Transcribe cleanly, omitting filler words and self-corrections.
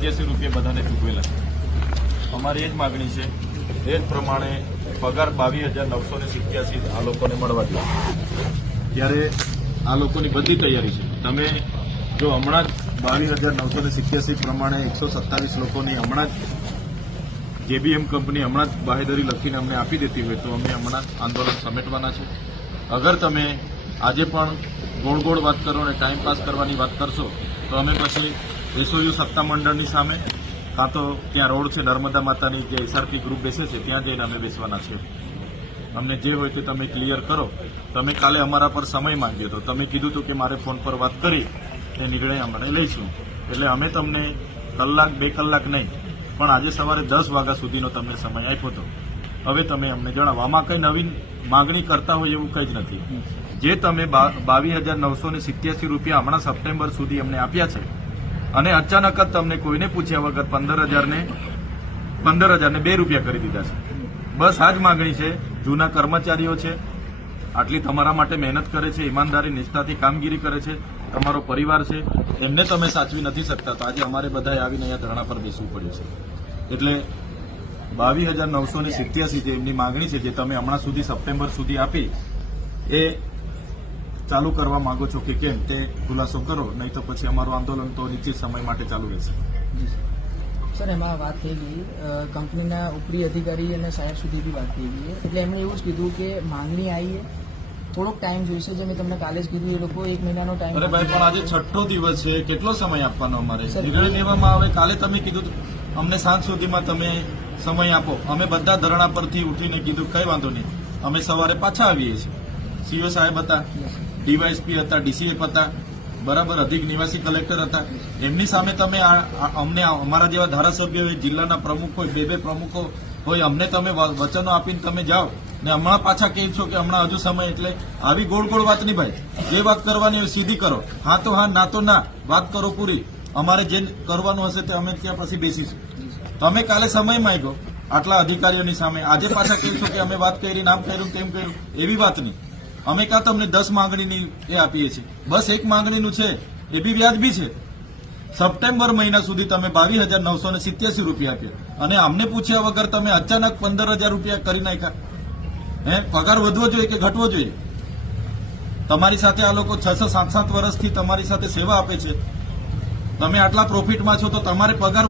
રૂપિયા બધાને ચૂકવેલા છે। અમારી એ જ માગણી છે, એ જ પ્રમાણે પગાર 22,987 આ લોકોને મળવા જોઈએ। ત્યારે આ લોકોની બધી તૈયારી છે। તમે જો હમણાં જ 22,987 પ્રમાણે 127 લોકોની હમણાં જ જેબીએમ કંપની હમણાં જ બાહેધરી લખીને અમને આપી દેતી હોય તો અમે હમણાં આંદોલન સમેટવાના છે। અગર તમે આજે પણ ગોળ ગોળ વાત કરો અને ટાઈમ પાસ કરવાની વાત કરશો તો અમે પછી એસઓયુ સત્તામંડળની સામે કાં તો ત્યાં રોડ છે નર્મદા માતાની જે એસઆરપી ગ્રુપ બેસે છે ત્યાં જઈને અમે બેસવાના છે। અમને જે હોય તે તમે ક્લિયર કરો। તમે કાલે અમારા પર સમય માંગ્યો હતો, તમે કીધું હતું કે મારે ફોન પર વાત કરી એ નિર્ણય અમે લઈશું, એટલે અમે તમને કલાક 2 કલાક નહીં પણ આજે સવારે 10 વાગ્યા સુધીનો તમને સમય આપ્યો હતો। હવે તમે અમને જણાવો, આમાં કંઈ નવીન માગણી કરતા હોય એવું કંઈ જ નથી। જે તમે 22,987 રૂપિયા હમણાં સપ્ટેમ્બર સુધી અમને આપ્યા છે અને અચાનક જ તમને કોઈને પૂછ્યા વગર 15,000 2 રૂપિયા કરી દીધા છે। બસ આ જ માગણી છે। જૂના કર્મચારીઓ છે, આટલી તમારા માટે મહેનત કરે છે, ઈમાનદારી નિષ્ઠાથી કામગીરી કરે છે, તમારો પરિવાર છે, એમને તમે સાચવી નથી શકતા તો આજે અમારે બધાએ આવીને અહીંયા ધરણા પર બેસવું પડ્યું છે। એટલે 22,987 જે એમની માગણી છે, જે તમે હમણાં સુધી સપ્ટેમ્બર સુધી આપી, એ ચાલુ કરવા માંગો છો કે કેમ તે ખુલાસો કરો, નહીં તો પછી અમારું આંદોલન તો નિશ્ચિત સમય માટે ચાલુ રહેશે। સર, એમાં વાત થઈ ગઈ કંપનીના ઉપરી અધિકારી અને સાહેબ સુધી બી વાત થઈ ગઈ, એટલે એમણે એવું જ કીધું કે માંગણી આવી થોડોક ટાઈમ જોઈશે, જે મેં તમને કાલે જ કીધું, એ લોકો 1 મહિનાનો ટાઈમ। અરે ભાઈ, પણ આજે 6ઠ્ઠો દિવસ છે, કેટલો સમય આપવાનો અમારે? નિર્ણય લેવામાં આવે। કાલે તમે કીધું અમને સાંજ સુધીમાં તમે સમય આપો, અમે બધા ધરણા પરથી ઉઠીને કીધું કઈ વાંધો નહીં, અમે સવારે પાછા આવીએ છીએ। સીઓ સાહેબ હતા, ડીવાયએસપી હતા, ડીસીએફ હતા, બરાબર, અધિક નિવાસી કલેક્ટર હતા, એમની સામે તમે અમને અમારા જેવા ધારાસભ્યો હોય, જિલ્લાના પ્રમુખ હોય, 2 પ્રમુખો હોય, અમને તમે વચનો આપીને તમે જાઓ ને હમણાં પાછા કહે છો કે હમણાં હજુ સમય। એટલે આવી ગોળ ગોળ વાત નહીં ભાઈ, જે વાત કરવાની હોય સીધી કરો, હા તો હા, ના તો ના, વાત કરો પૂરી। અમારે જે કરવાનું હશે તે અમે ત્યાં પછી બેસીશું। તમે કાલે સમય માંગ્યો આટલા અધિકારીઓની સામે, આજે પાછા કહે છો કે અમે વાત કરી, નામ કર્યું, તેમ કર્યું, એવી વાત નહીં। અમે કાં તમને 10 માંગણીની એ આપીએ છીએ, બસ 1 માંગણીનું છે, એ બી વ્યાજબી છે। સપ્ટેમ્બર મહિના સુધી તમે 22,987 રૂપિયા આપ્યા અને અમને પૂછ્યા વગર તમે અચાનક 15,000 રૂપિયા કરી નાખ્યા। પગાર વધવો જોઈએ કે ઘટવો જોઈએ? તમારી સાથે આ લોકો 6 7 વર્ષથી તમારી સાથે સેવા આપે છે, તમે આટલા પ્રોફિટમાં છો તો તમારે પગાર